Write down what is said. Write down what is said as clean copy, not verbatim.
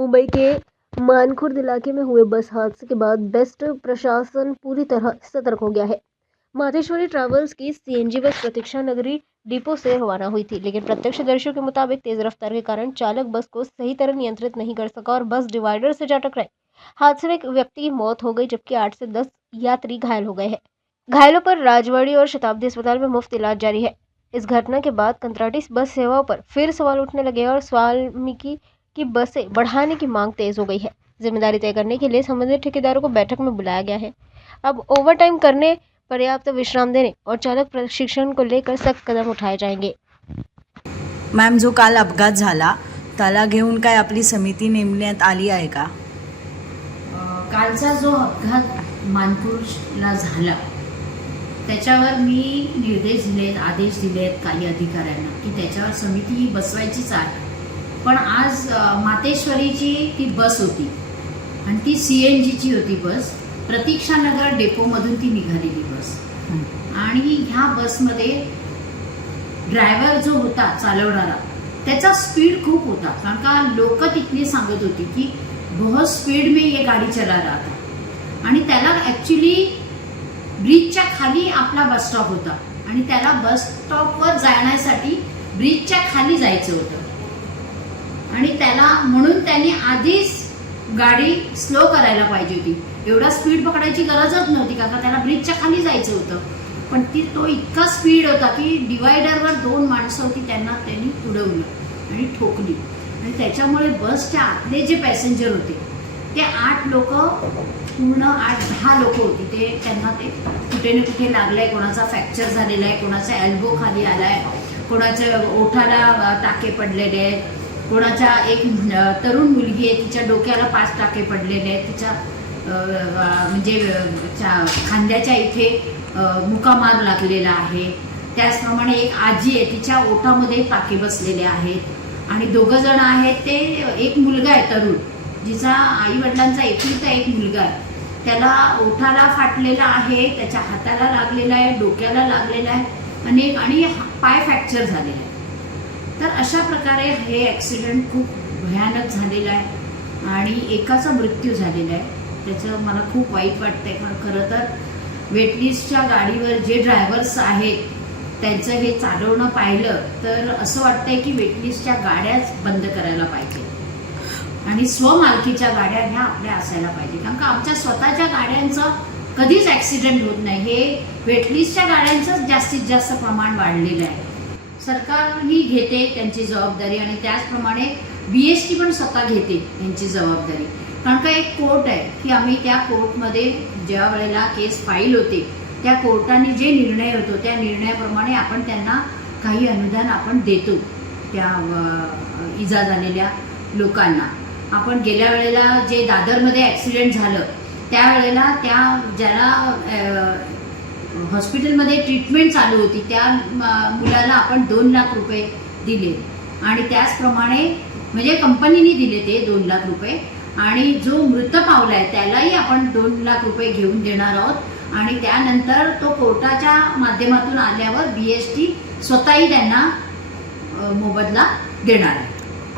मुंबई के मानखुर्द इलाके में हुए बस हादसे के बाद बेस्ट प्रशासन पूरी तरह सतर्क हो गया है। मातेश्वरी ट्रैवल्स की सीएनजी बस प्रतीक्षा नगरी डिपो से रवाना हुई थी, लेकिन प्रत्यक्षदर्शियों के मुताबिक तेज रफ्तार के कारण चालक बस को सही तरह नियंत्रित नहीं कर सका और बस डिवाइडर से जा टकराई। हादसे में एक व्यक्ति की मौत हो गई, जबकि 8 से 10 यात्री घायल हो गए हैं। घायलों पर राजवाड़ी और शताब्दी अस्पताल में मुफ्त इलाज जारी है। इस घटना के बाद कंत्राटी बस सेवाओं पर फिर सवाल उठने लगे और वाल्मीकि की बसें बढ़ाने की मांग तेज हो गई है। जिम्मेदारी तय करने के लिए संबंधित ठेकेदारों को बैठक में बुलाया गया है। अब ओवरटाइम करने, पर्याप्त विश्राम देने और चालक प्रशिक्षण को लेकर सख्त कदम उठाए जाएंगे। मॅम, जो काल अपघात झाला त्याला घेऊन काय आपली समिती नेमण्यात आली आहे का? कालचा जो अपघात मानपूरला झाला त्याच्यावर मी निर्देश दिलेत, आदेश दिलेत काही अधिकाऱ्यांना की त्याच्यावर समिती बसवायचीच आहे। पण आज मातेश्वरीची ती बस होती आणि ती सीएनजीची होती बस। प्रतीक्षानगर डेपोमधून ती निघालेली बस आणि ह्या बसमध्ये ड्रायव्हर जो होता चालवणारा त्याचा स्पीड खूप होता, कारण का लोक तिथली सांगत होती की बहुत स्पीड में ये गाड़ी चला रहा था आणि त्याला ॲक्च्युली ब्रिजच्या खाली आपला बस स्टॉप होता आणि त्याला बस स्टॉपवर जाण्यासाठी ब्रिजच्या खाली जायचं होतं आणि त्याला म्हणून त्यांनी आधीच गाडी स्लो करायला पाहिजे होती। एवढा स्पीड पकडायची गरजच नव्हती, कारण त्याला ब्रिजच्या खाली जायचं होतं, पण तो इतका स्पीड होता की डिवायडरवर 2 माणसं होती त्यांना त्यांनी उडवलं आणि ठोकली आणि त्याच्यामुळे बसच्या आतले जे पॅसेंजर होते ते 8 लोक, पूर्ण 8-10 लोक होती, ते त्यांना ते कुठे ना कुठे लागलंय। कोणाचा फ्रॅक्चर झालेला आहे, कोणाचा एल्बो खाली आलाय, कोणाच्या ओठाला टाके पडलेले आहेत, कोणाच्या एक तरुण मुलगी आहे तिच्या डोक्याला 5 टाके पडलेले आहेत, तिच्या म्हणजे खांद्याच्या इथे मुकामार लागलेला आहे। त्याचप्रमाणे एक आजी आहे, तिच्या ओठामध्ये टाके बसलेले आहेत आणि 2 जण आहेत, ते एक मुलगा आहे तरुण, जिचा आई वडिलांचा एकुलता एक मुलगा आहे, त्याला ओठाला फाटलेला आहे, त्याच्या हाताला लागलेला आहे, डोक्याला लागलेला आहे आणि पाय फ्रॅक्चर झालेला आहे। तर अशा प्रकारे हे ॲक्सिडेंट खूप भयानक झालेला आहे आणि एकाचा मृत्यू झालेला आहे। त्याचं मला खूप वाईट वाटतंय, कारण खरं तर वेटलिस्टच्या गाडीवर जे ड्रायव्हर्स आहेत त्यांचं हे चालवणं पाहिलं तर असं वाटतंय की वेटलिस्टच्या गाड्याच बंद करायला पाहिजे आणि स्वमालकीच्या गाड्या ह्या आपल्या असायला पाहिजे, कारण का आमच्या स्वतःच्या गाड्यांचं कधीच ॲक्सिडेंट होत नाही। हे वेटलिस्टच्या गाड्यांचंच जास्तीत जास्त प्रमाण वाढलेलं आहे। सरकारही घेते त्यांची जबाबदारी आणि त्याचप्रमाणे BST पण स्वतः घेते यांची जबाबदारी, कारण का एक कोर्ट आहे की आम्ही त्या कोर्टमध्ये ज्या वेळेला केस फाईल होते त्या कोर्टाने जे निर्णय होतो त्या निर्णयाप्रमाणे आपण त्यांना काही अनुदान आपण देतो त्या इजा झालेल्या लोकांना। आपण गेल्या वेळेला जे दादरमध्ये ॲक्सिडेंट झालं त्यावेळेला त्या ज्याला हॉस्पिटलमध्ये ट्रीटमेंट चालू होती त्या मुलाला आपण 2 लाख रुपये दिले आणि त्याचप्रमाणे म्हणजे कंपनीने दिले ते 2 लाख रुपये आणि जो मृत पावला आहे त्यालाही आपण 2 लाख रुपये घेऊन देणार आहोत आणि त्यानंतर तो कोर्टाच्या माध्यमातून आल्यावर BST स्वतःही त्यांना मोबदला देणार आहे।